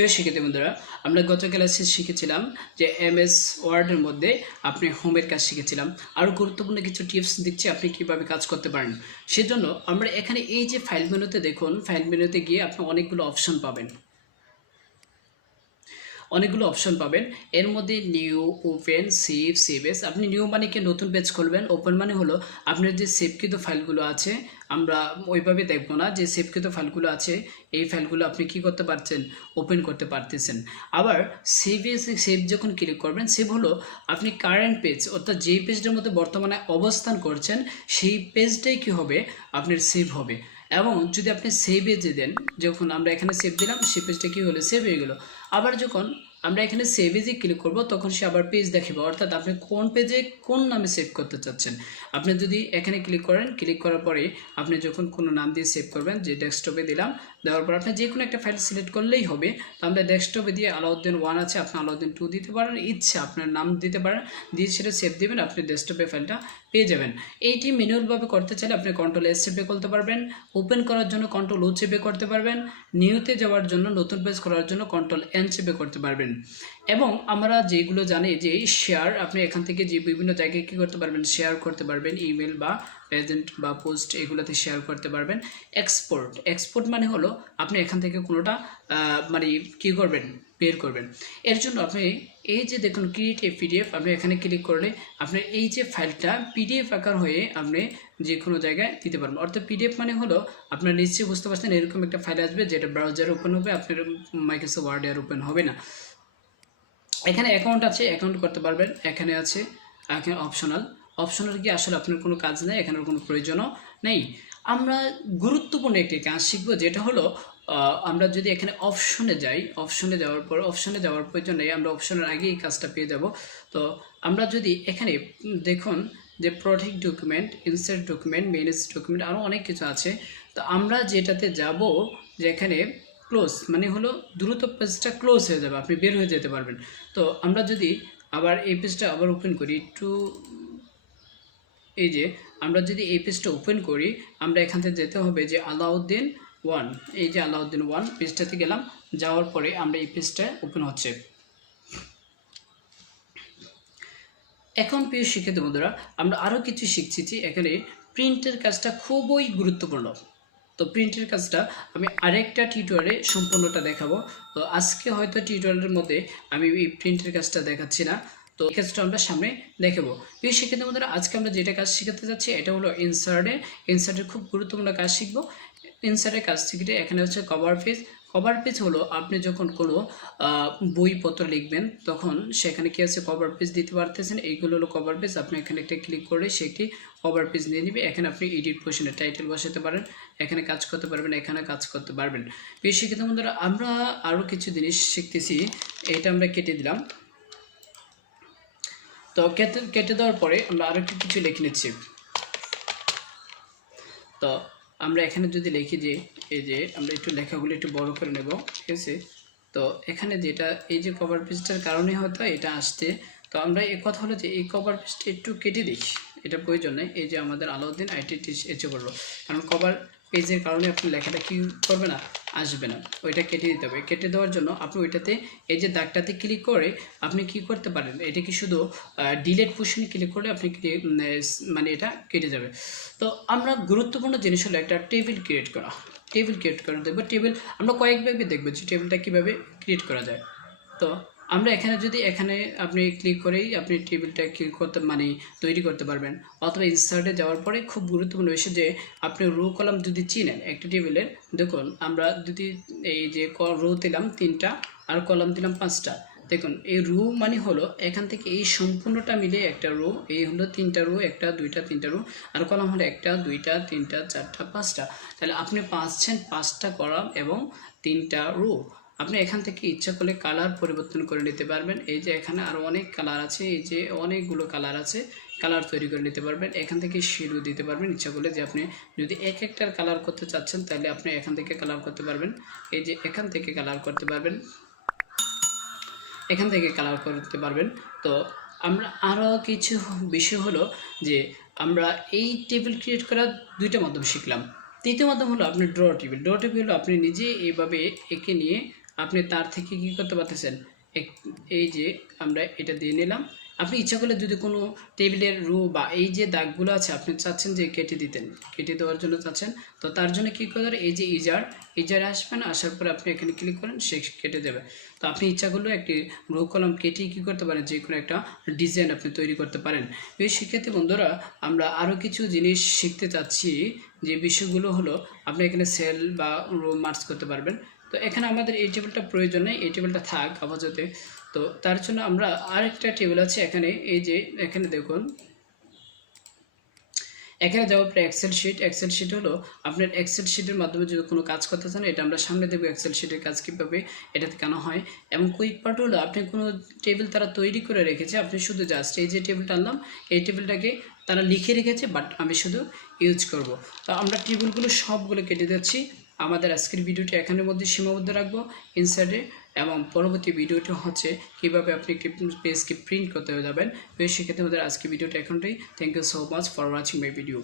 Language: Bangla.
প্রিয় শিক্ষার্থী বন্ধুরা, আমরা গত ক্লাসে শিখেছিলাম যে এমএস ওয়ার্ডের মধ্যে আপনি হোমের কাজ শিখেছিলাম। আরও গুরুত্বপূর্ণ কিছু টিপস দিচ্ছি আপনি কিভাবে কাজ করতে পারেন। সেজন্য আমরা এখানে এই যে ফাইল মেনুতে দেখুন, ফাইল মেনুতে গিয়ে আপনি অনেকগুলো অপশন পাবেন। এর মধ্যে new, open, save, save S. আপনি নিউ মানে কি নতুন পেজ খুলবেন, ওপেন মানে হলো আপনার যে সেভকৃত ফাইলগুলো আছে, আমরা ওইভাবে দেখবো না, যে সেভকৃত ফাইলগুলো আছে এই ফাইলগুলো আপনি কি করতে পারছেন, ওপেন করতে পারতেছেন। আবার সেভ যখন ক্লিক করবেন, সেভ হলো আপনি কারেন্ট পেজ, অর্থাৎ যেই পেজটার মধ্যে বর্তমানে অবস্থান করছেন সেই পেজটাই কি হবে, আপনার সেভ হবে। এবং যদি আপনি সেভে যে দেন, যখন আমরা এখানে সেভ দিলাম সেই পেজটা কী হলো, সেভ হয়ে গেলো। আবার যখন আমরা এখানে সেভে যে ক্লিক করব তখন সে আবার পেজ দেখাবে, অর্থাৎ আপনি কোন পেজে কোন নামে সেভ করতে চাচ্ছেন। আপনি যদি এখানে ক্লিক করেন, ক্লিক করার পরে আপনি যখন কোনো নাম দিয়ে সেভ করবেন, যে ডেস্কটপে দিলাম, দেওয়ার পর আপনি যে কোনো একটা ফাইল সিলেক্ট করলেই হবে। তো আমরা ডেস্কটপে দিয়ে আলাউদ্দিন 1 আছে, আপনি আলাউদ্দিন 2 দিতে পারেন, ইচ্ছা আপনার নাম দিতে পারেন, দিয়ে সেটা সেভ দেবেন, আপনি ডেস্কটপে ফাইলটা পেয়ে যাবেন। এইটি ম্যানুয়ালভাবে করতে চাইলে আপনি কন্ট্রোল এস চেপে করতে পারবেন, ওপেন করার জন্য কন্ট্রোল ও চেপে করতে পারবেন, নিউতে যাওয়ার জন্য নতুন পেজ করার জন্য কন্ট্রোল এন চেপে করতে পারবেন। এবং আমরা যেগুলো জানি যে শেয়ার, আপনি এখান থেকে যে বিভিন্ন জায়গায় কী করতে পারবেন, শেয়ার করতে পারবেন, ইমেল বা প্রেজেন্ট বা পোস্ট এগুলোতে শেয়ার করতে পারবেন। এক্সপোর্ট মানে হলো আপনি এখান থেকে কোনোটা মানে কী করবেন, বের করবেন। এর জন্য আপনি এই যে দেখুন ক্রিয়েট এ পিডিএফ, আপনি এখানে ক্লিক করলে আপনার এই যে ফাইলটা পিডিএফ আকার হয়ে আপনি যে কোনো জায়গায় দিতে পারবেন। অর্থাৎ পিডিএফ মানে হলো আপনার নিশ্চয়ই বুঝতে পারছেন, এরকম একটা ফাইল আসবে যেটা ব্রাউজারে ওপেন হবে, আপনার মাইক্রোসফট ওয়ার্ডে আর ওপেন হবে না। এখানে অ্যাকাউন্ট আছে, অ্যাকাউন্ট করতে পারবেন। এখানে আছে এখানে অপশনাল কি আসলে আপনার কোনো কাজ নেই, এখানে কোনো প্রয়োজনও নেই। আমরা গুরুত্বপূর্ণ একটি কাজ শিখবো, যেটা হলো আমরা যদি এখানে অপশনে যাই, অপশনে যাওয়ার প্রয়োজন নেই, আমরা অপশনের আগে এই কাজটা পেয়ে যাব। তো আমরা যদি এখানে দেখুন যে protect document, insert document, manage document, আরও অনেক কিছু আছে। তো আমরা যেটাতে যাব, যে এখানে ক্লোজ মানে হলো দ্রুত পেজটা ক্লোজ হয়ে যাবে, আপনি বের হয়ে যেতে পারবেন। তো আমরা যদি আবার এই পেজটা আবার ওপেন করি একটু, এই যে আমরা যদি এই পেজটা ওপেন করি, আমরা এখান থেকে যেতে হবে যে আলাউদ্দিন 1, এই যে আলাউদ্দিন 1 পেজটাতে গেলাম, যাওয়ার পরে আমরা এই পেজটা ওপেন হচ্ছে। এখন প্রিয় শিক্ষার্থী বন্ধুরা, আমরা আরও কিছু শিখছি যে এখানে প্রিন্টের কাজটা খুবই গুরুত্বপূর্ণ। তো প্রিন্টের কাজটা আমি আরেকটা টিউটোরিয়ালে সম্পূর্ণটা দেখাবো। তো আজকে হয়তো টিউটোরিয়ালের মধ্যে আমি এই প্রিন্টের কাজটা দেখাচ্ছি না, তো এই কাজটা আমরা সামনে দেখাবো। এই শিক্ষার্থী বন্ধুরা, আজকে আমরা যেটা কাজ শেখাতে যাচ্ছি এটা হলো ইনসার্টের খুব গুরুত্বপূর্ণ কাজ শিখবো। ইনসার্টের কাজ শিখতে এখানে হচ্ছে কভার পেজ হলো আপনি যখন কোনো বইপত্র লিখবেন তখন সেখানে কি আছে, কভার পেজ দিতে পারতেছেন, এইগুলো হলো কভার পেজ। আপনি এখানে একটা ক্লিক করে সে একটি কভার পেজ নিয়ে নিবে। এখানে আপনি এডিট পোর্শনে টাইটেল বসাতে পারেন, এখানে কাজ করতে পারবেন, এখানে কাজ করতে পারবেন। এই শিক্ষিত বন্ধুরা, আমরা আরও কিছু জিনিস শিখতেছি, এটা আমরা কেটে দিলাম। তো কেটে দেওয়ার পরে আমরা আরও কিছু লিখে নিচ্ছি। তো আমরা এখানে যদি লিখি যে এই যে আমরা একটু লেখাগুলো একটু বড় করে নেব, ঠিক আছে। তো এখানে যেটা এই যে কভার পেজটার কারণে হয়তো এটা আসছে। তো আমরা এই কথা হলো যে এই কভার পেজটা একটু কেটে দিই, এটা প্রয়োজন নেই। এই যে আমাদের আলাউদ্দিন আইটি এসে পড়লো, কারণ কভার পেজের কারণে আপনি লেখাটা কি করবে না, আসবে না, ওইটা কেটে দিতে হবে। কেটে দেওয়ার জন্য আপনি ওইটাতে এই যে দাগটাতে ক্লিক করে আপনি কি করতে পারেন, এটা কি শুধু ডিলেট পোর্শনে ক্লিক করলে আপনি মানে এটা কেটে যাবে। তো আমরা গুরুত্বপূর্ণ জিনিস হলো একটা টেবিল ক্রিয়েট করা দেখবো। টেবিল আমরা কয়েকভাবে দেখবো যে টেবিলটা কীভাবে ক্রিয়েট করা যায়। তো আমরা এখানে যদি এখানে আপনি ক্লিক করেই আপনি টেবিলটা ক্লিক করতে মানে তৈরি করতে পারবেন, অথবা ইনসার্টে যাওয়ার পরে খুব গুরুত্বপূর্ণ বিষয় যে আপনি রো কলাম যদি চিনেন একটা টেবিলের, দেখুন আমরা যদি এই যে রো দিলাম 3টা আর কলাম দিলাম 5টা, দেখুন এই রো মানে হলো এখান থেকে এই সম্পূর্ণটা মিলে একটা রো, এই হলো 3টা রো, 1টা 2টা 3টা রো, আর কলাম হলো 1টা 2টা 3টা 4টা 5টা। তাহলে আপনি পাচ্ছেন 5টা কলাম এবং 3টা রো। আপনি এখান থেকে ইচ্ছা করলে কালার পরিবর্তন করে নিতে পারবেন। এই যে এখানে আরও অনেক কালার আছে, এই যে অনেকগুলো কালার আছে, কালার তৈরি করে নিতে পারবেন। এখান থেকে শেডও দিতে পারবেন ইচ্ছা করলে, যে আপনি যদি একটার কালার করতে চাচ্ছেন তাহলে আপনি এখান থেকে কালার করতে পারবেন। এই যে এখান থেকে কালার করতে পারবেন, এখান থেকে কালার করতে পারবেন। তো আমরা আরও কিছু বিষয় হলো যে আমরা এই টেবিল ক্রিয়েট করার 2টা মাধ্যম শিখলাম। তৃতীয় মাধ্যম হলো আপনার ড্র টেবিল হলো আপনি নিজে এইভাবে এঁকে নিয়ে আপনি তার থেকে কী করতে পারতেছেন, এই যে আমরা এটা দিয়ে নিলাম। আপনি ইচ্ছা করলে যদি কোনো টেবিলের রো বা এই যে দাগগুলো আছে আপনি চাচ্ছেন যে কেটে দেওয়ার জন্য চাচ্ছেন, তো তার জন্য কী করার, এই যে ইজারে আসবেন, আসার পরে আপনি এখানে ক্লিক করেন, সে কেটে দেবে। তো আপনি ইচ্ছা করলেও একটি রো কলাম কেটে কী করতে পারেন, যে কোনো একটা ডিজাইন আপনি তৈরি করতে পারেন। এই সেক্ষেত্রে বন্ধুরা আমরা আরও কিছু জিনিস শিখতে চাচ্ছি, যে বিষয়গুলো হলো আপনি এখানে সেল বা রো মার্চ করতে পারবেন। তো এখানে আমাদের এই টেবিলটা প্রয়োজন নেই, এই টেবিলটা থাক আপাতত। তো তার জন্য আমরা আরেকটা টেবিল আছে এখানে, এই যে এখানে দেখুন, এখানে যাওয়ার পরে এক্সেল শিট হলো আপনার এক্সেল শিটের মাধ্যমে যদি কোনো কাজ করতে চান, এটা আমরা সামনে দেবো এক্সেল শিটের কাজ কীভাবে এটাতে কেন হয়। এবং কুইক পার্ট হলো আপনি কোনো টেবিল তারা তৈরি করে রেখেছে, আপনি শুধু জাস্ট এই যে টেবিলটা আনলাম, এই টেবিলটাকে তারা লিখে রেখেছে, বাট আমি শুধু ইউজ করব। তো আমরা টেবিলগুলো সবগুলো কেটে দিচ্ছি। আমাদের আজকের ভিডিওটি এখানের মধ্যে সীমাবদ্ধ রাখবো ইনসাইডে, এবং পরবর্তী ভিডিওটি হচ্ছে কীভাবে আপনি একটি পেজকে প্রিন্ট করতে যাবেন। তো সেক্ষেত্রে আমাদের আজকের ভিডিওটা এখানটাই। Thank you so much for watching my video.